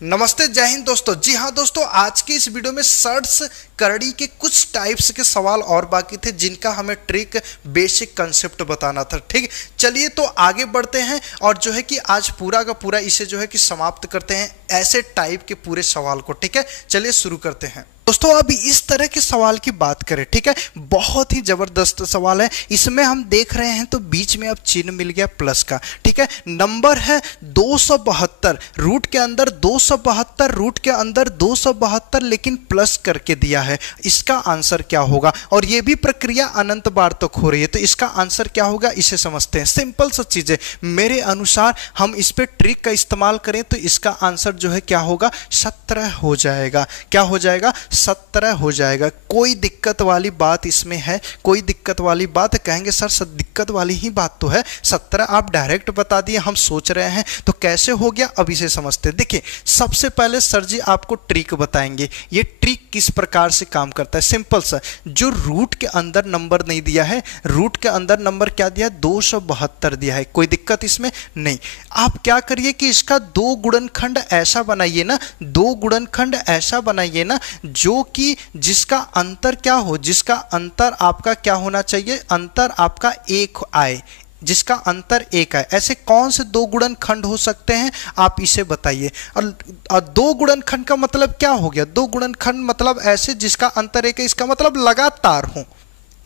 नमस्ते, जय हिंद दोस्तों। जी हाँ दोस्तों, आज की इस वीडियो में सर्च करड़ी के कुछ टाइप्स के सवाल और बाकी थे जिनका हमें ट्रिक बेसिक कंसेप्ट बताना था। ठीक, चलिए तो आगे बढ़ते हैं और जो है कि आज पूरा का पूरा इसे जो है कि समाप्त करते हैं ऐसे टाइप के पूरे सवाल को। ठीक है, चलिए शुरू करते हैं दोस्तों। अभी इस तरह के सवाल की बात करें, ठीक है, बहुत ही जबरदस्त सवाल है। इसमें हम देख रहे हैं तो बीच में अब चिन्ह मिल गया प्लस का। ठीक है, नंबर है 272, रूट के अंदर 272, रूट के अंदर 272, लेकिन प्लस करके दिया है। इसका आंसर क्या होगा? और यह भी प्रक्रिया अनंत बार तक हो रही है, तो इसका आंसर क्या होगा इसे समझते हैं। सिंपल सा चीज है, मेरे अनुसार हम इस पे ट्रिक का इस्तेमाल करें तो इसका आंसर जो है क्या होगा, 17 हो जाएगा। क्या हो जाएगा? 17 हो जाएगा। कोई दिक्कत वाली बात इसमें है? कोई दिक्कत वाली बात? कहेंगे सर सब दिक्कत वाली ही बात तो है, 17 आप डायरेक्ट बता दिए, हम सोच रहे हैं तो कैसे हो गया। अब इसे समझते हैं। देखिए, सबसे पहले सर जी आपको ट्रिक बताएंगे। ये ट्रिक किस प्रकार से काम करता है। सिंपल सा, जो रूट के अंदर नंबर नहीं दिया है, रूट के अंदर नंबर क्या दिया है, 272 दिया है। कोई दिक्कत इसमें नहीं। आप क्या करिए कि इसका दो गुणनखंड ऐसा बनाइए ना, दो गुणनखंड ऐसा बनाइए ना जो कि जिसका अंतर क्या हो, जिसका अंतर आपका क्या होना चाहिए, अंतर आपका एक आए, जिसका अंतर एक है। ऐसे कौन से दो गुणनखंड हो सकते हैं आप इसे बताइए। और दो गुणनखंड का मतलब क्या हो गया? दो गुणनखंड मतलब ऐसे जिसका अंतर एक है, इसका मतलब लगातार हो।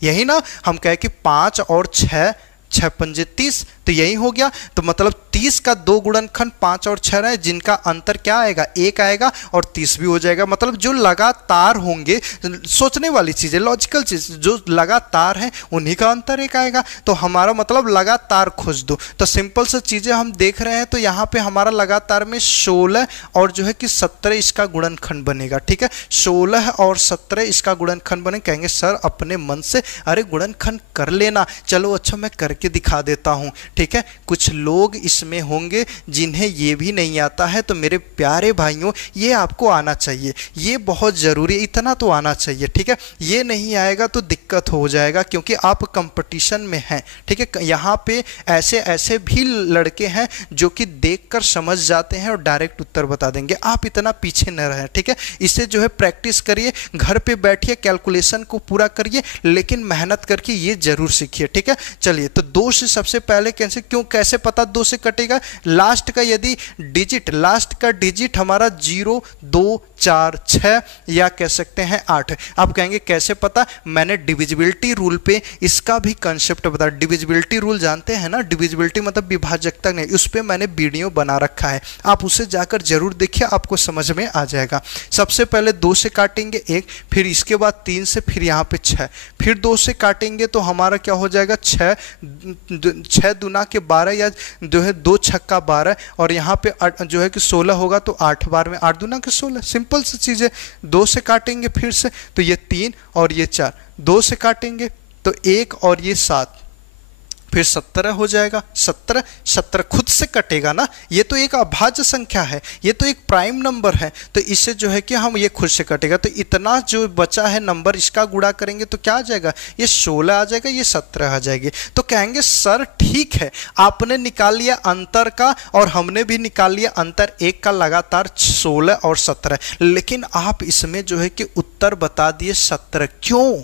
यही ना हम कहे कि 5 और 6, 6 पंजे 30, तो यही हो गया। तो मतलब 30 का दो गुणनखंड 5 और 6 है, जिनका अंतर क्या आएगा, एक आएगा, और 30 भी हो जाएगा। मतलब जो लगातार होंगे, सोचने वाली चीज है, लॉजिकल चीज, जो लगातार है उन्हीं का अंतर एक आएगा। तो हमारा मतलब लगातार खोज दो। तो सिंपल सा चीजें हम देख रहे हैं। तो यहाँ पे हमारा लगातार में 16 और जो है कि 17 इसका गुणनखंड बनेगा। ठीक है, 16 और 17 इसका गुणनखंड बने। कहेंगे सर अपने मन से अरे गुणनखंड कर लेना। चलो अच्छा, मैं करके दिखा देता हूं। ठीक है, कुछ लोग इसमें होंगे जिन्हें ये भी नहीं आता है, तो मेरे प्यारे भाइयों ये आपको आना चाहिए, ये बहुत जरूरी है, इतना तो आना चाहिए। ठीक है, ये नहीं आएगा तो दिक्कत हो जाएगा, क्योंकि आप कंपटीशन में हैं। ठीक है, यहाँ पे ऐसे ऐसे भी लड़के हैं जो कि देखकर समझ जाते हैं और डायरेक्ट उत्तर बता देंगे। आप इतना पीछे न रहें। ठीक है, इसे जो है प्रैक्टिस करिए, घर पे बैठिए, कैलकुलेशन को पूरा करिए, लेकिन मेहनत करके ये जरूर सीखिए। ठीक है, चलिए तो 2 से सबसे पहले कैसे पता 2 से कटेगा? लास्ट का यदि डिजिट, लास्ट का डिजिट हमारा 0, 2, 4, 6 या कह सकते हैं 8। आप कहेंगे कैसे पता? मैंने डिविजिबिलिटी रूल पे इसका भी कंसेप्ट बता। डिविजिबिलिटी रूल जानते हैं ना, डिविजिबिलिटी मतलब विभाजकता नहीं, उस पर मैंने वीडियो बना रखा है, आप उसे जाकर जरूर देखिए, आपको समझ में आ जाएगा। सबसे पहले 2 से काटेंगे 1, फिर इसके बाद 3 से, फिर यहाँ पे 6, फिर 2 से काटेंगे तो हमारा क्या हो जाएगा, 6 दूना के 12, या जो है 2 छक्का 12, और यहाँ पे जो है कि 16 होगा, तो 8 बार में 8 दूना के 16। सिंपल सी चीज है। 2 से काटेंगे फिर से तो ये 3 और ये 4, 2 से काटेंगे तो 1 और ये 7, फिर 17 हो जाएगा। 17 खुद से कटेगा ना, ये तो एक अभाज्य संख्या है, ये तो एक प्राइम नंबर है, तो इससे जो है कि हम ये खुद से कटेगा। तो इतना जो बचा है नंबर, इसका गुणा करेंगे तो क्या आ जाएगा, ये 16 आ जाएगा, ये 17 आ जाएगी। तो कहेंगे सर ठीक है, आपने निकाल लिया अंतर का और हमने भी निकाल लिया अंतर एक का, लगातार 16 और 17, लेकिन आप इसमें जो है कि उत्तर बता दिए 17। क्यों?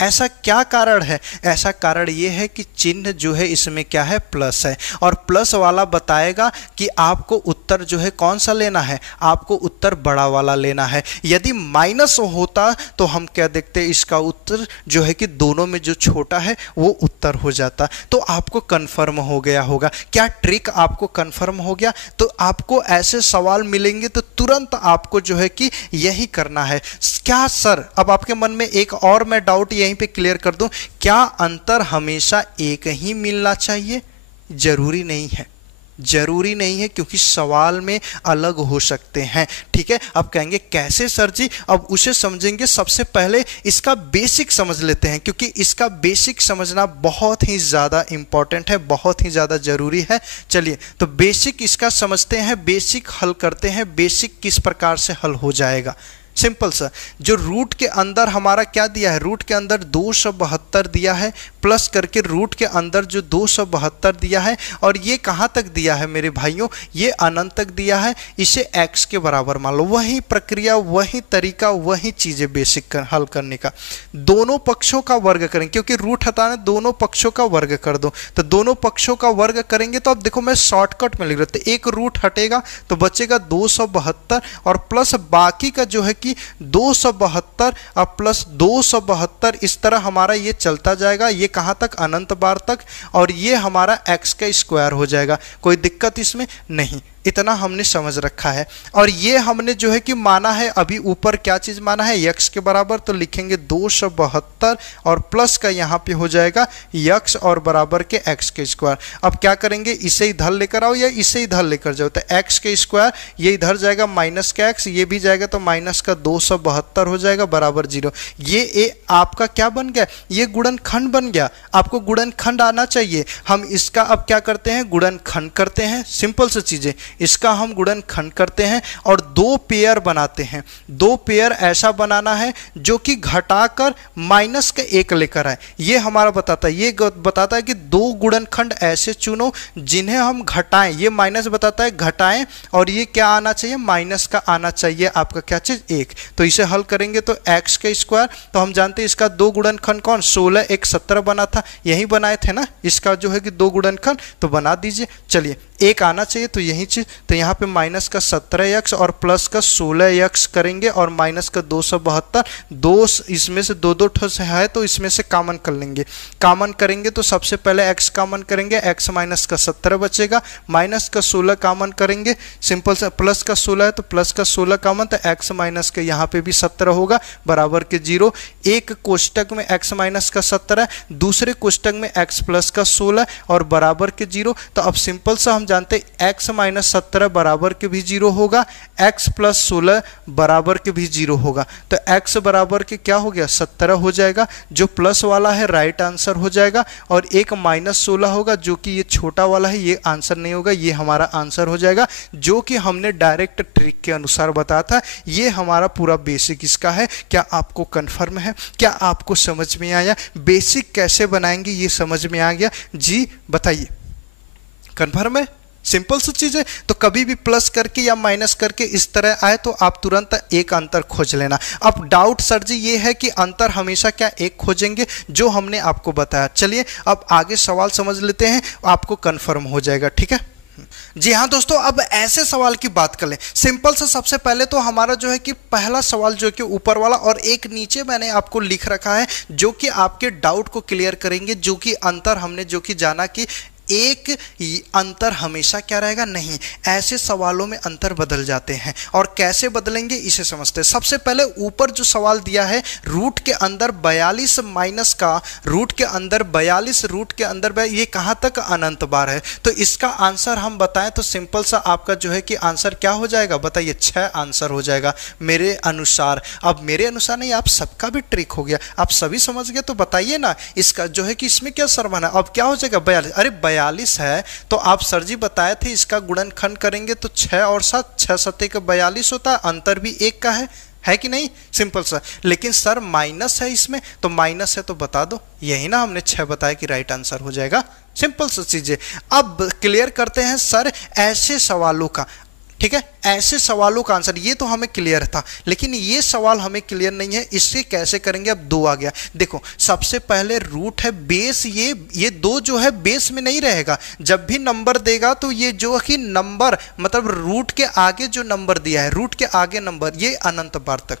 ऐसा क्या कारण है? ऐसा कारण ये है कि चिन्ह जो है इसमें क्या है, प्लस है, और प्लस वाला बताएगा कि आपको उत्तर जो है कौन सा लेना है, आपको उत्तर बड़ा वाला लेना है। यदि माइनस होता तो हम क्या देखते, इसका उत्तर जो है कि दोनों में जो छोटा है वो उत्तर हो जाता। तो आपको कंफर्म हो गया होगा। क्या ट्रिक आपको कंफर्म हो गया? तो आपको ऐसे सवाल मिलेंगे तो तुरंत आपको जो है कि यही करना है। क्या सर, अब आपके मन में एक और मैं डाउट यहीं पे क्लियर कर दूं, क्या अंतर हमेशा एक ही मिलना चाहिए? जरूरी नहीं है, जरूरी नहीं है, क्योंकि सवाल में अलग हो सकते हैं। ठीक है, अब कहेंगे कैसे सर जी? अब उसे समझेंगे। सबसे पहले इसका बेसिक समझ लेते हैं, क्योंकि इसका बेसिक समझना बहुत ही ज्यादा इंपॉर्टेंट है, बहुत ही ज्यादा जरूरी है। चलिए तो बेसिक इसका समझते हैं, बेसिक हल करते हैं। बेसिक किस प्रकार से हल हो जाएगा, सिंपल सा, जो रूट के अंदर हमारा क्या दिया है, रूट के अंदर 272 दिया है, प्लस करके रूट के अंदर जो 272 दिया है, और ये कहाँ तक दिया है मेरे भाइयों, ये अनंत तक दिया है, इसे x के बराबर मान लो। वही प्रक्रिया, वही तरीका, वही चीजें बेसिक हल करने का। दोनों पक्षों का वर्ग करें, क्योंकि रूट हटाना, दोनों पक्षों का वर्ग कर दो, तो दोनों पक्षों का वर्ग करेंगे तो अब देखो मैं शॉर्टकट में लिख रहा था, एक रूट हटेगा तो बचेगा 272 और प्लस बाकी का जो है कि 272 और प्लस 272, इस तरह हमारा ये चलता जाएगा, ये कहां तक, अनंत बार तक, और ये हमारा x का स्क्वायर हो जाएगा। कोई दिक्कत इसमें नहीं, इतना हमने समझ रखा है। और ये हमने जो है कि माना है, अभी ऊपर क्या चीज माना है, x के बराबर, तो लिखेंगे 272 और प्लस का यहाँ पे हो जाएगा x और बराबर के x के स्क्वायर। अब क्या करेंगे, इसे इधर लेकर आओ या इसे इधर लेकर जाओ, तो x के स्क्वायर ये इधर जाएगा माइनस का x, ये भी जाएगा तो माइनस का 272 हो जाएगा बराबर 0। ये आपका क्या बन गया, ये गुणनखंड बन गया। आपको गुणनखंड आना चाहिए। हम इसका अब क्या करते हैं, गुणनखंड करते हैं। सिंपल सी चीजें, इसका हम गुणनखंड करते हैं और दो पेयर बनाते हैं। दो पेयर ऐसा बनाना है जो कि घटाकर माइनस का 1 लेकर आए। ये हमारा बताता है, ये बताता है कि दो गुणनखंड ऐसे चुनो जिन्हें हम घटाएं। ये माइनस बताता है घटाएं, और ये क्या आना चाहिए, माइनस का आना चाहिए आपका क्या चीज, 1। तो इसे हल करेंगे तो x का स्क्वायर, तो हम जानते हैं इसका दो गुणनखंड कौन, 16 1 17 बना था, यही बनाए थे ना, इसका जो है कि दो गुणनखंड, तो बना दीजिए। चलिए 1 आना चाहिए तो यही चीज, तो यहाँ पे माइनस का 17x और प्लस का 16x करेंगे और माइनस का 272, दो इसमें से दो ठो से है तो इसमें से कॉमन कर लेंगे। कॉमन करेंगे तो सबसे पहले x कॉमन करेंगे, x माइनस का 17 बचेगा, माइनस का 16 कॉमन करेंगे, सिंपल से प्लस का 16 है तो प्लस का 16 कॉमन, तो x माइनस के यहाँ पे भी 17 होगा बराबर के 0। एक कोष्टक में x माइनस का 17, दूसरे कोष्टक में x प्लस का 16 और बराबर के 0। तो अब सिंपल सा हम जानते x माइनस 17 बराबर के भी 0 होगा, x प्लस 16 बराबर के भी 0 होगा, तो x बराबर के क्या हो गया, 17 हो जाएगा, जो प्लस वाला है राइट आंसर हो जाएगा, और एक माइनस 16 होगा जो कि ये छोटा वाला है, ये आंसर नहीं होगा, ये हमारा आंसर हो जाएगा, जो कि हमने डायरेक्ट ट्रिक के अनुसार बताया था। ये हमारा पूरा बेसिक इसका है। क्या आपको कंफर्म है, क्या आपको समझ में आया, बेसिक कैसे बनाएंगे ये समझ में आ गया जी, बताइए कंफर्म है। सिंपल सी चीज है। तो कभी भी प्लस करके या माइनस करके इस तरह आए तो आप तुरंत एक अंतर खोज लेना। अब डाउट सर जी ये है कि अंतर हमेशा क्या एक खोजेंगे, जो हमने आपको बताया। चलिए अब आगे सवाल समझ लेते हैं, आपको कंफर्म हो जाएगा, ठीक है। जी हाँ दोस्तों, अब ऐसे सवाल की बात कर लें। सिंपल से सबसे पहले तो हमारा जो है कि पहला सवाल जो कि ऊपर वाला और एक नीचे मैंने आपको लिख रखा है, जो कि आपके डाउट को क्लियर करेंगे। जो कि अंतर हमने जो कि जाना कि एक अंतर हमेशा क्या रहेगा, नहीं, ऐसे सवालों में अंतर बदल जाते हैं। और कैसे बदलेंगे इसे समझते हैं। सबसे पहले ऊपर जो सवाल दिया है, रूट के अंदर 42 माइनस का रूट के अंदर 42 रूट के अंदर ये कहां तक अनंत बार है। तो इसका आंसर हम बताएं तो सिंपल सा आपका जो है कि आंसर क्या हो जाएगा, बताइए 6 आंसर हो जाएगा मेरे अनुसार। अब मेरे अनुसार नहीं, आप सबका भी ट्रिक हो गया, आप सभी समझ गए, तो बताइए ना इसका जो है कि इसमें क्या सरमाना। अब क्या हो जाएगा 42, अरे 42 है तो आप सर जी बताए थे इसका गुणनखंड करेंगे तो 6 और 7, 6 7 का 42 होता है, अंतर भी 1 का है कि नहीं, सिंपल सा। लेकिन सर माइनस है इसमें, तो माइनस है तो बता दो, यही ना हमने 6 बताया कि राइट आंसर हो जाएगा। सिंपल सा चीजें। अब क्लियर करते हैं सर ऐसे सवालों का, ठीक है, ऐसे सवालों का आंसर। ये तो हमें क्लियर था, लेकिन ये सवाल हमें क्लियर नहीं है, इससे कैसे करेंगे। अब 2 आ गया, देखो सबसे पहले रूट है, बेस, ये 2 जो है बेस में नहीं रहेगा। जब भी नंबर देगा तो ये जो कि नंबर मतलब रूट के आगे जो नंबर दिया है, रूट के आगे नंबर, ये अनंत बार तक।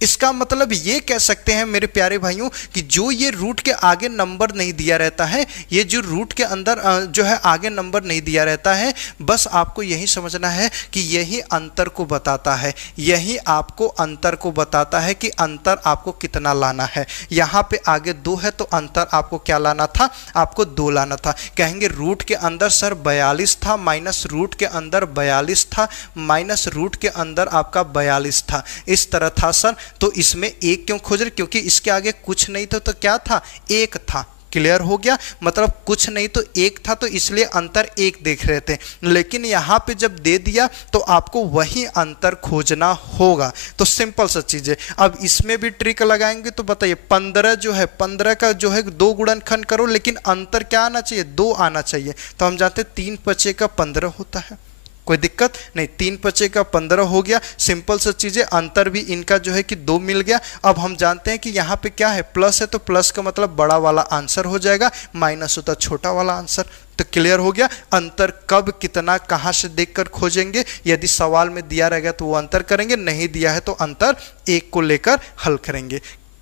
इसका मतलब ये कह सकते हैं मेरे प्यारे भाइयों कि जो ये रूट के आगे नंबर नहीं दिया रहता है, ये जो रूट के अंदर जो है आगे नंबर नहीं दिया रहता है, बस आपको यही समझना है कि यही अंतर को बताता है, यही आपको अंतर को बताता है कि अंतर आपको कितना लाना है। यहाँ पे आगे 2 है तो अंतर आपको क्या लाना था, आपको 2 लाना था। कहेंगे रूट के अंदर सर 42 था, माइनस रूट के अंदर 42 था, माइनस रूट के अंदर आपका 42 था, इस तरह था सर। तो इसमें 1 क्यों खोज रहे, क्योंकि इसके आगे कुछ नहीं था, तो क्या था, 1 था। क्लियर हो गया, मतलब कुछ नहीं तो एक था तो इसलिए अंतर एक देख रहे थे, लेकिन यहां पे जब दे दिया तो आपको वही अंतर खोजना होगा। तो सिंपल सा चीज है। अब इसमें भी ट्रिक लगाएंगे तो बताइए 15 जो है 15 का जो है 2 गुणनखंड करो, लेकिन अंतर क्या आना चाहिए, 2 आना चाहिए। तो हम जानते हैं 3 5 का 15 होता है, कोई दिक्कत नहीं, 3 5 का 15 हो गया। सिंपल सा चीजें, अंतर भी इनका जो है कि 2 मिल गया। अब हम जानते हैं कि यहाँ पे क्या है, प्लस है, तो प्लस का मतलब बड़ा वाला आंसर हो जाएगा, माइनस होता छोटा वाला आंसर। तो क्लियर हो गया। अंतर कब कितना कहां से देखकर खोजेंगे, यदि सवाल में दिया रहेगा तो वो अंतर करेंगे, नहीं दिया है तो अंतर एक को लेकर हल करेंगे।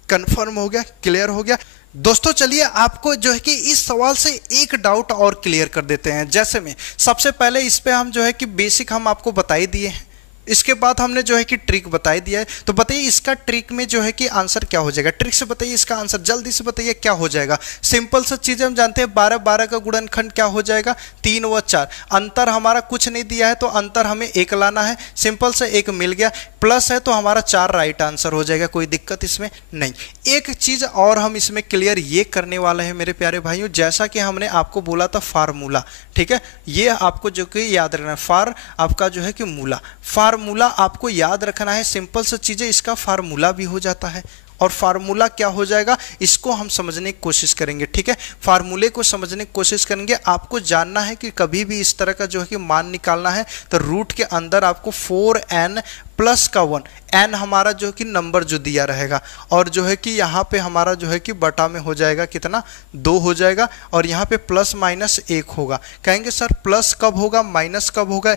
कंफर्म हो गया, क्लियर हो गया। दोस्तों चलिए आपको जो है कि इस सवाल से एक डाउट और क्लियर कर देते हैं। जैसे में सबसे पहले इस पे हम जो है कि बेसिक हम आपको बता ही दिए हैं, इसके बाद हमने जो है कि ट्रिक बता ही दिया है। तो बताइए इसका ट्रिक में जो है कि आंसर क्या हो जाएगा, ट्रिक से बताइए इसका आंसर, जल्दी से बताइए क्या हो जाएगा। सिंपल सा चीजें हम जानते हैं, 12 12 का गुणनखंड क्या हो जाएगा, 3 व 4। अंतर हमारा कुछ नहीं दिया है तो अंतर हमें 1 लाना है, सिंपल से 1 मिल गया। प्लस है तो हमारा 4 राइट आंसर हो जाएगा, कोई दिक्कत इसमें नहीं। एक चीज और हम इसमें क्लियर ये करने वाले हैं मेरे प्यारे भाइयों, जैसा कि हमने आपको बोला था फार्मूला, ठीक है, ये आपको जो कि याद रखना है। फार आपका जो है कि मूला, फार्मूला आपको याद रखना है। सिंपल सी चीजें, इसका फार्मूला भी हो जाता है, और फार्मूला क्या हो जाएगा इसको हम समझने की कोशिश करेंगे, ठीक है। फार्मूले को समझने की कोशिश करेंगे। आपको जानना है कि कभी भी इस तरह का जो है कि मान निकालना है तो रूट के अंदर आपको 4n प्लस का 1, n हमारा जो कि नंबर जो दिया रहेगा, और जो है कि यहाँ पे हमारा जो है कि बटा में हो जाएगा कितना, 2 हो जाएगा, और यहाँ पे प्लस माइनस 1 होगा। कहेंगे सर प्लस कब होगा माइनस कब होगा,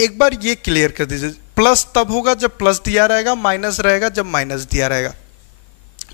एक बार ये क्लियर कर दीजिए। प्लस तब होगा जब प्लस दिया रहेगा, माइनस रहेगा जब माइनस दिया रहेगा।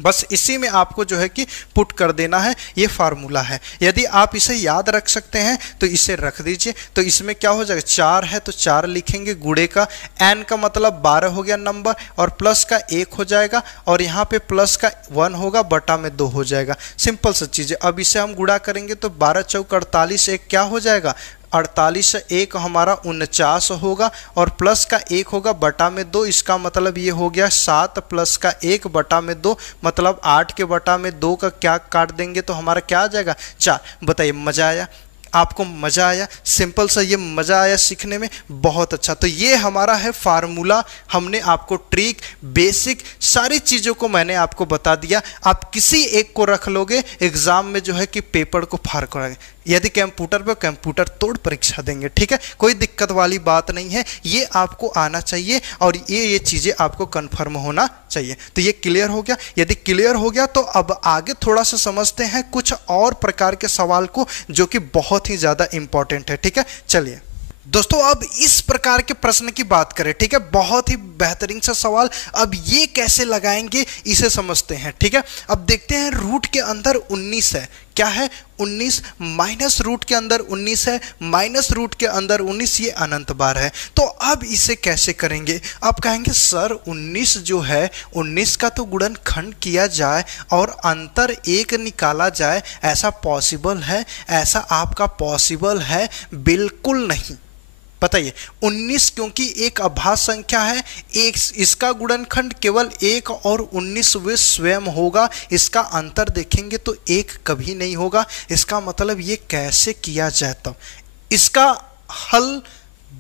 बस इसी में आपको जो है कि पुट कर देना है, ये फार्मूला है। यदि आप इसे याद रख सकते हैं तो इसे रख दीजिए। तो इसमें क्या हो जाएगा, 4 है तो 4 लिखेंगे, गुणे का n का मतलब 12 हो गया नंबर, और प्लस का 1 हो जाएगा, और यहाँ पे प्लस का 1 होगा, बटा में 2 हो जाएगा। सिंपल सी चीज़ है। अब इसे हम गुणा करेंगे तो 12 चौक 48, एक क्या हो जाएगा 48, एक हमारा 49 होगा, और प्लस का 1 होगा, बटा में 2, इसका मतलब ये हो गया 7 प्लस का 1 बटा में 2, मतलब 8 के बटा में 2 का क्या काट देंगे तो हमारा क्या आ जाएगा 4। बताइए मजा आया, आपको मजा आया, सिंपल सा ये मजा आया सीखने में, बहुत अच्छा। तो ये हमारा है फार्मूला, हमने आपको ट्रिक बेसिक सारी चीज़ों को मैंने आपको बता दिया। आप किसी एक को रख लोगे एग्जाम में जो है कि पेपर को फाड़ करेंगे, यदि कंप्यूटर पे कंप्यूटर तोड़ परीक्षा देंगे, ठीक है, कोई दिक्कत वाली बात नहीं है। ये आपको आना चाहिए और ये चीज़ें आपको कंफर्म होना चाहिए। तो ये क्लियर हो गया। यदि क्लियर हो गया तो अब आगे थोड़ा सा समझते हैं कुछ और प्रकार के सवाल को जो कि बहुत ही ज़्यादा इंपॉर्टेंट है, ठीक है। चलिए दोस्तों अब इस प्रकार के प्रश्न की बात करें, ठीक है, बहुत ही बेहतरीन सा सवाल। अब ये कैसे लगाएंगे इसे समझते हैं, ठीक है। अब देखते हैं रूट के अंदर 19 है, क्या है 19, माइनस रूट के अंदर 19 है, माइनस रूट के अंदर 19, ये अनंत बार है। तो अब इसे कैसे करेंगे। आप कहेंगे सर 19 जो है 19 का तो गुणनखंड किया जाए और अंतर 1 निकाला जाए, ऐसा पॉसिबल है, ऐसा आपका पॉसिबल है? बिल्कुल नहीं। बताइए 19 क्योंकि एक अभाज्य संख्या है, एक इसका गुणनखंड केवल 1 और 19 वे स्वयं होगा, इसका अंतर देखेंगे तो 1 कभी नहीं होगा। इसका मतलब ये कैसे किया जाए, तब इसका हल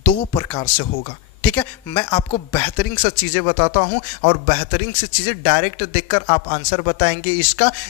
2 प्रकार से होगा, ठीक है। मैं आपको बेहतरीन सा चीज़ें बताता हूं और बेहतरीन से चीज़ें डायरेक्ट देखकर आप आंसर बताएंगे।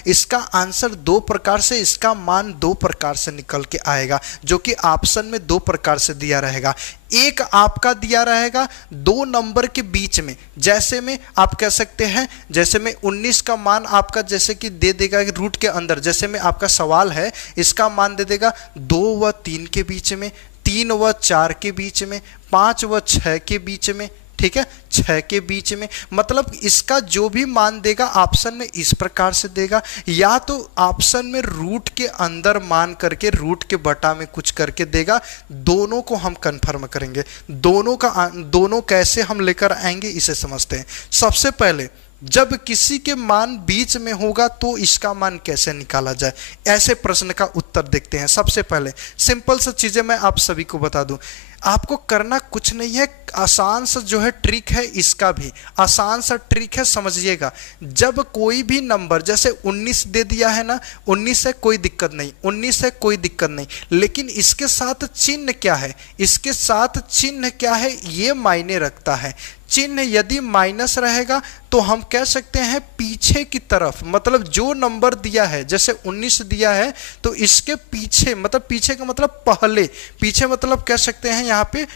इसका आंसर 2 प्रकार से, इसका मान 2 प्रकार से निकल के आएगा, जो कि ऑप्शन में 2 प्रकार से दिया रहेगा। एक आपका दिया रहेगा 2 नंबर के बीच में, जैसे में आप कह सकते हैं, जैसे में 19 का मान आपका जैसे कि दे देगा रूट के अंदर, जैसे में आपका सवाल है, इसका मान दे देगा 2 व 3 के बीच में, 3 व 4 के बीच में, 5 व 6 के बीच में, ठीक है, 6 के बीच में। मतलब इसका जो भी मान देगा ऑप्शन में इस प्रकार से देगा, या तो ऑप्शन में रूट के अंदर मान करके रूट के बटा में कुछ करके देगा। दोनों को हम कंफर्म करेंगे, दोनों कैसे हम लेकर आएंगे इसे समझते हैं। सबसे पहले जब किसी के मान बीच में होगा तो इसका मान कैसे निकाला जाए, ऐसे प्रश्न का उत्तर देखते हैं। सबसे पहले सिंपल सा चीजें मैं आप सभी को बता दूं। आपको करना कुछ नहीं है, आसान सा जो है ट्रिक है, इसका भी आसान सा ट्रिक है, समझिएगा। जब कोई भी नंबर, जैसे 19 दे दिया है ना, 19 है कोई दिक्कत नहीं, 19 है कोई दिक्कत नहीं, लेकिन इसके साथ चिन्ह क्या है, इसके साथ चिन्ह क्या है ये मायने रखता है। चिन्ह यदि माइनस रहेगा तो हम कह सकते हैं पीछे की तरफ, मतलब जो नंबर दिया है, जैसे 19 दिया है तो इसके पीछे, मतलब पीछे का मतलब पहले, पीछे मतलब कह सकते हैं यहाँ पे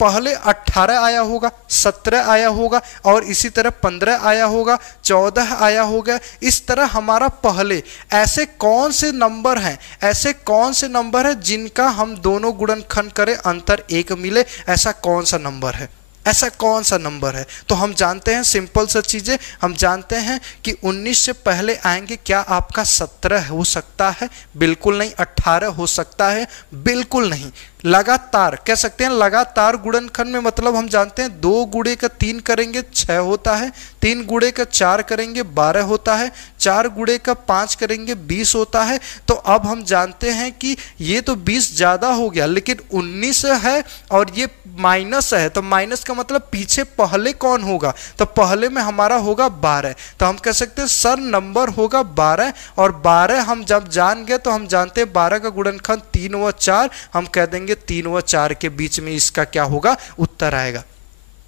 पहले 18 आया होगा, 17 आया होगा, और इसी तरह 15 आया होगा, 14 आया होगा, इस तरह हमारा पहले। ऐसे कौन से नंबर हैं, ऐसे कौन से नंबर हैं जिनका हम दोनों गुणनखंड करें अंतर 1 मिले, ऐसा कौन सा नंबर है, ऐसा कौन सा नंबर है? तो हम जानते हैं सिंपल सा चीजें, हम जानते हैं कि 19 से पहले आएंगे, क्या आपका 17 हो सकता है? बिल्कुल नहीं। 18 हो सकता है? बिल्कुल नहीं। लगातार कह सकते हैं, लगातार गुणनखंड में मतलब हम जानते हैं 2 गुणे का 3 करेंगे 6 होता है, 3 गुणे का 4 करेंगे 12 होता है, 4 गुणे का 5 करेंगे 20 होता है। तो अब हम जानते हैं कि ये तो 20 ज्यादा हो गया, लेकिन 19 है और ये माइनस है, तो माइनस का मतलब पीछे पहले कौन होगा, तो पहले में हमारा होगा 12। तो हम कह सकते हैं सर नंबर होगा 12, और 12 हम जब जान गए तो हम जानते हैं 12 का गुणनखंड 3 व 4, हम कह देंगे 3 व 4 के बीच में इसका क्या होगा, उत्तर आएगा।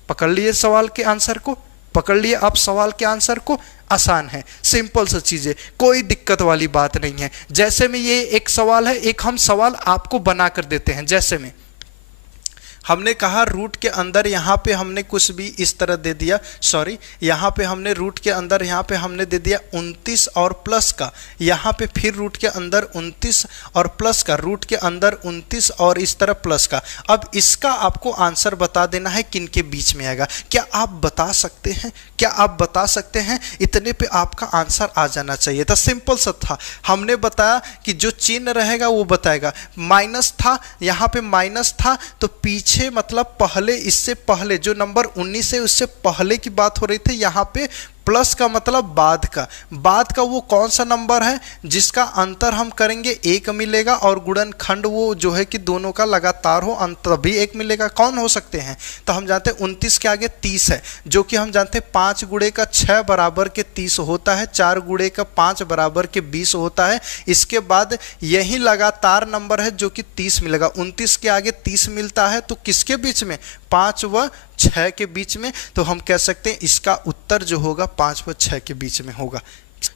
पकड़ लिए सवाल के आंसर को, पकड़ लिए आप सवाल के आंसर को। आसान है, सिंपल सा चीज है, कोई दिक्कत वाली बात नहीं है। जैसे में ये एक सवाल है, एक हम सवाल आपको बना कर देते हैं। जैसे में हमने कहा रूट के अंदर यहाँ पे हमने कुछ भी इस तरह दे दिया, सॉरी यहाँ पे हमने रूट के अंदर यहाँ पे हमने दे दिया 29 और प्लस का, यहाँ पे फिर रूट के अंदर 29 और प्लस का, रूट के अंदर 29 और इस तरह प्लस का। अब इसका आपको आंसर बता देना है किन के बीच में आएगा। क्या आप बता सकते हैं, क्या आप बता सकते हैं? इतने पे आपका आंसर आ जाना चाहिए था, सिंपल सा था। हमने बताया कि जो चिन्ह रहेगा वो बताएगा। माइनस था, यहाँ पे माइनस था, तो पीछे मतलब पहले, इससे पहले जो नंबर 19 है उससे पहले की बात हो रही थी। यहाँ पे प्लस का मतलब बाद का, बाद का वो कौन सा नंबर है जिसका अंतर हम करेंगे 1 मिलेगा, और गुणनखंड वो जो है कि दोनों का लगातार हो, अंतर भी 1 मिलेगा। कौन हो सकते हैं? तो हम जानते हैं 29 के आगे 30 है, जो कि हम जानते हैं 5 गुणे का 6 बराबर के 30 होता है, 4 गुणे का 5 बराबर के 20 होता है। इसके बाद यही लगातार नंबर है जो कि 30 मिलेगा। 29 के आगे 30 मिलता है, तो किसके बीच में? 5 व 6 के बीच में। तो हम कह सकते हैं इसका उत्तर जो होगा 5 व 6 के बीच में होगा।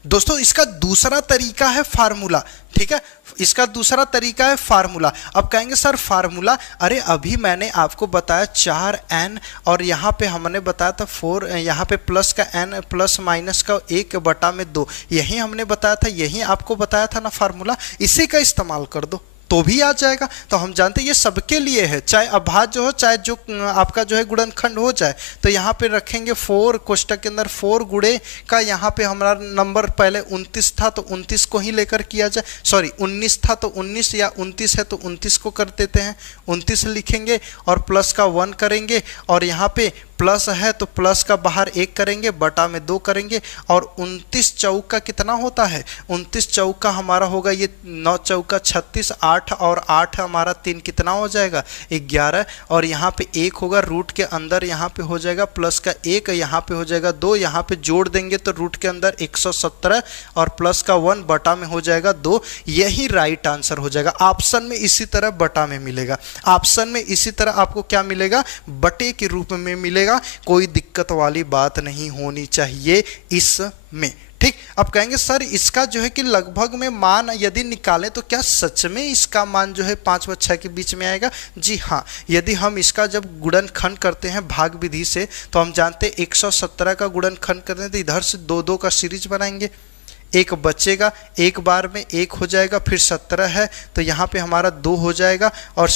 दोस्तों इसका दूसरा तरीका है फार्मूला, ठीक है, इसका दूसरा तरीका है फार्मूला। अब कहेंगे सर फार्मूला, अरे अभी मैंने आपको बताया 4n और यहाँ पे हमने बताया था 4, यहाँ पे प्लस का n प्लस माइनस का 1/2, यही हमने बताया था, यही आपको बताया था ना फार्मूला, इसी का इस्तेमाल कर दो तो भी आ जाएगा। तो हम जानते हैं ये सबके लिए है, चाहे अभाज्य हो चाहे जो आपका जो है गुणनखंड हो जाए। तो यहाँ पे रखेंगे 4 कोष्टक के अंदर 4 गुणे का, यहाँ पे हमारा नंबर पहले 29 था तो 29 को ही लेकर किया जाए, सॉरी 19 था तो 19, या 29 है तो 29 को कर देते हैं, 29 लिखेंगे और प्लस का 1 करेंगे, और यहाँ पे प्लस है तो प्लस का बाहर 1 करेंगे, बटा में 2 करेंगे, और 29 चौका कितना होता है? 29 चौका हमारा होगा ये 9 चौका 36, 8 और 8 हमारा 3 कितना हो जाएगा? 11, और यहाँ पे 1 होगा, रूट के अंदर यहाँ पे हो जाएगा प्लस का 1, यहाँ पे हो जाएगा 2, यहाँ पे जोड़ देंगे तो रूट के अंदर 117 और प्लस का 1 बटा में हो जाएगा 2। यही राइट आंसर हो जाएगा। ऑप्शन में इसी तरह बटा में मिलेगा, ऑप्शन में इसी तरह आपको क्या मिलेगा? बटे के रूप में मिलेगा। कोई दिक्कत वाली बात नहीं होनी चाहिए इसमें, ठीक। अब कहेंगे सर इसका जो है कि लगभग में मान यदि निकालें तो क्या सच में इसका मान जो है 5 व 6 के बीच में आएगा? जी हाँ, यदि हम इसका जब गुणनखंड करते हैं भाग विधि से तो हम जानते हैं 117 का गुणनखंड करते हैं तो इधर से 2-2 का सीरीज बनाएंगे, 1 बचेगा, एक बार में 1 हो जाएगा, फिर 17 है तो यहाँ पे हमारा 2 हो जाएगा, और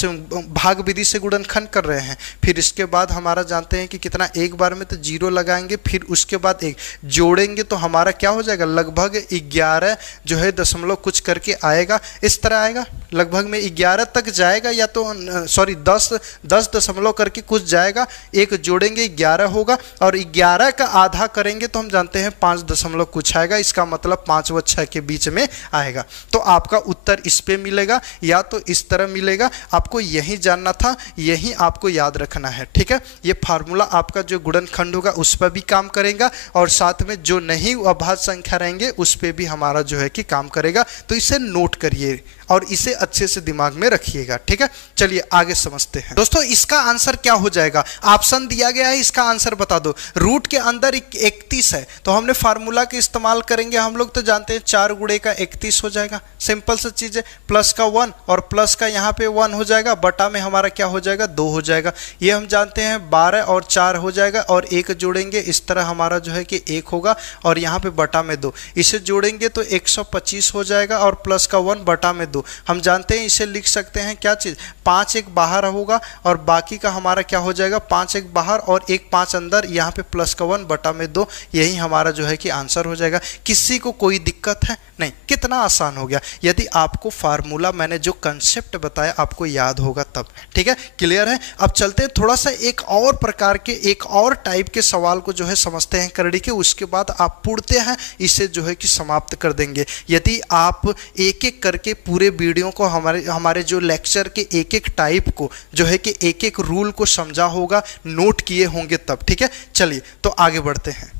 भाग विधि से गुणनखंड कर रहे हैं। फिर इसके बाद हमारा जानते हैं कि कितना, एक बार में तो 0 लगाएंगे, फिर उसके बाद 1 जोड़ेंगे तो हमारा क्या हो जाएगा? लगभग 11 जो है दशमलव कुछ करके आएगा, इस तरह आएगा। लगभग में 11 तक जाएगा, या तो सॉरी 10 दशमलव करके कुछ जाएगा, एक जोड़ेंगे 11 होगा, और 11 का आधा करेंगे तो हम जानते हैं 5 दशमलव कुछ आएगा। इसका मतलब 5 व 6 के बीच में आएगा। तो आपका उत्तर इस पे मिलेगा या तो इस तरह मिलेगा। आपको यही जानना था, यही आपको याद रखना है, ठीक है। ये फार्मूला आपका जो गुणनखंड होगा उस पर भी काम करेगा, और साथ में जो नहीं अभाज्य संख्या रहेंगे उस पे भी हमारा जो है कि काम करेगा। तो इसे नोट करिए और इसे अच्छे से दिमाग में रखिएगा, ठीक है। चलिए आगे समझते हैं। दोस्तों इसका आंसर क्या हो जाएगा, ऑप्शन दिया गया है, इसका आंसर बता दो। रूट के अंदर 31 है, तो हमने फार्मूला के इस्तेमाल करेंगे। हम लोग तो जानते हैं 4 गुणे का 31 हो जाएगा, सिंपल सा चीज है। प्लस का 1 और प्लस का यहाँ पे 1 हो जाएगा, बटा में हमारा क्या हो जाएगा 2 हो जाएगा। ये हम जानते हैं 12 और 4 हो जाएगा, और 1 जोड़ेंगे इस तरह हमारा जो है कि 1 होगा, और यहाँ पे बटा में 2, इसे जोड़ेंगे तो 125 हो जाएगा, और प्लस का 1 बटा में 2। हम जानते हैं इसे लिख सकते हैं क्या चीज, 5 1 बाहर होगा, और बाकी का हमारा क्या हो जाएगा 5 1 बाहर और 1 5 अंदर, यहाँ पे प्लस का 1 बटा में 2। यही हमारा जो है कि आंसर हो जाएगा। किसी को कोई दिक्कत है नहीं, कितना आसान हो गया। यदि आपको फार्मूला मैंने जो कंसेप्ट बताया आपको याद होगा तब, ठीक है, क्लियर है। अब चलते हैं थोड़ा सा एक और प्रकार के, एक और टाइप के सवाल को जो है समझते हैं करड़ी के, उसके बाद आप पूर्णते हैं इसे जो है कि समाप्त कर देंगे। यदि आप एक एक करके पूरे वीडियो को हमारे जो लेक्चर के एक एक टाइप को जो है कि एक एक रूल को समझा होगा, नोट किए होंगे तब, ठीक है। चलिए तो आगे बढ़ते हैं।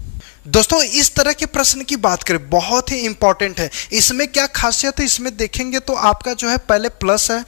दोस्तों इस तरह के प्रश्न की बात करें, बहुत ही इंपॉर्टेंट है। इसमें क्या खासियत है, इसमें देखेंगे तो आपका जो है पहले प्लस है,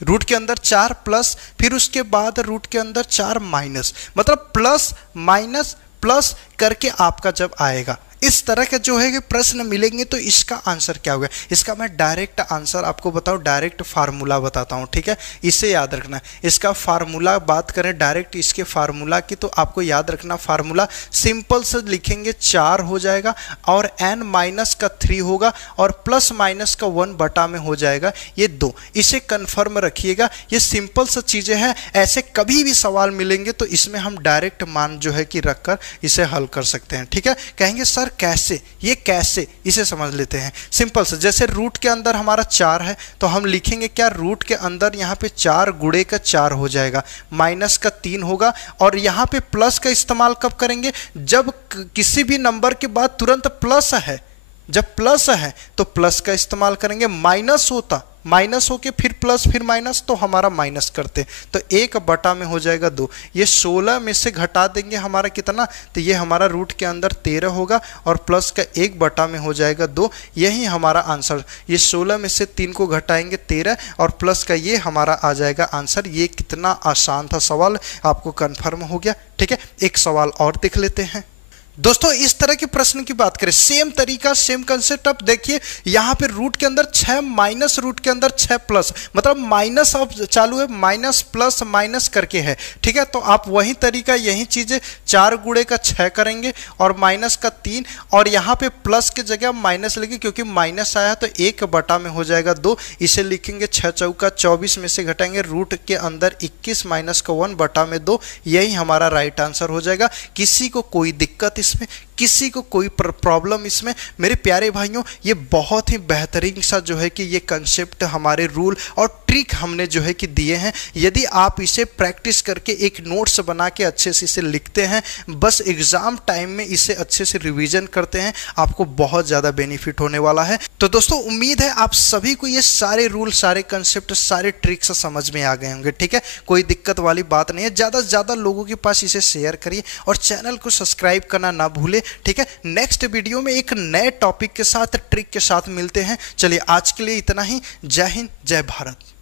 रूट के अंदर 4 प्लस, फिर उसके बाद रूट के अंदर 4 माइनस, मतलब प्लस माइनस प्लस करके आपका जब आएगा इस तरह के जो है कि प्रश्न मिलेंगे, तो इसका आंसर क्या होगा। इसका मैं डायरेक्ट आंसर आपको बताऊं, डायरेक्ट फार्मूला बताता हूं, ठीक है। इसे याद रखना है। इसका फार्मूला बात करें डायरेक्ट इसके फार्मूला की, तो आपको याद रखना फार्मूला सिंपल से लिखेंगे 4 हो जाएगा, और n माइनस का 3 होगा, और प्लस माइनस का 1 बटा में हो जाएगा ये 2। इसे कन्फर्म रखिएगा। ये सिंपल सा चीजें हैं, ऐसे कभी भी सवाल मिलेंगे तो इसमें हम डायरेक्ट मान जो है कि रखकर इसे हल कर सकते हैं, ठीक है। कहेंगे सर कैसे, ये कैसे, इसे समझ लेते हैं। सिंपल से, जैसे रूट के अंदर हमारा 4 है, तो हम लिखेंगे क्या, रूट के अंदर यहाँ पे 4 गुणे का 4 हो जाएगा, माइनस का 3 होगा, और यहाँ पे प्लस का इस्तेमाल कब करेंगे, जब किसी भी नंबर के बाद तुरंत प्लस है। जब प्लस है तो प्लस का इस्तेमाल करेंगे, माइनस होता माइनस होके फिर प्लस फिर माइनस, तो हमारा माइनस करते, तो 1 बटा में हो जाएगा 2। ये 16 में से घटा देंगे हमारा कितना, तो ये हमारा रूट के अंदर 13 होगा, और प्लस का 1 बटा में हो जाएगा 2। यही हमारा आंसर। ये 16 में से 3 को घटाएंगे 13, और प्लस का ये हमारा आ जाएगा आंसर। ये कितना आसान था सवाल, आपको कन्फर्म हो गया, ठीक है। एक सवाल और देख लेते हैं। दोस्तों इस तरह के प्रश्न की बात करें, सेम तरीका सेम कंसेप्ट। अब देखिए यहाँ पे रूट के अंदर 6 माइनस रूट के अंदर 6 प्लस, मतलब माइनस अब चालू है, माइनस प्लस माइनस करके है, ठीक है। तो आप वही तरीका यही चीजें 4 गुणे का 6 करेंगे, और माइनस का 3, और यहाँ पे प्लस के जगह माइनस लेंगे, क्योंकि माइनस आया तो 1 बटा में हो जाएगा 2। इसे लिखेंगे 6 चौका 24 में से घटाएंगे रूट के अंदर 21 माइनस का 1 बटा में 2। यही हमारा राइट आंसर हो जाएगा। किसी को कोई दिक्कत इसमें, किसी को कोई प्रॉब्लम इसमें, मेरे प्यारे भाइयों, ये बहुत ही बेहतरीन सा जो है कि ये कंसेप्ट, हमारे रूल और ट्रिक हमने जो है कि दिए हैं। यदि आप इसे प्रैक्टिस करके एक नोट्स बना के अच्छे से इसे लिखते हैं, बस एग्जाम टाइम में इसे अच्छे से रिवीजन करते हैं, आपको बहुत ज़्यादा बेनिफिट होने वाला है। तो दोस्तों उम्मीद है आप सभी को ये सारे रूल, सारे कंसेप्ट, सारे ट्रिक्स समझ में आ गए होंगे, ठीक है। कोई दिक्कत वाली बात नहीं है। ज़्यादा से ज़्यादा लोगों के पास इसे शेयर करिए, और चैनल को सब्सक्राइब करना ना भूले, ठीक है। नेक्स्ट वीडियो में एक नए टॉपिक के साथ, ट्रिक के साथ मिलते हैं। चलिए आज के लिए इतना ही। जय हिंद, जय भारत।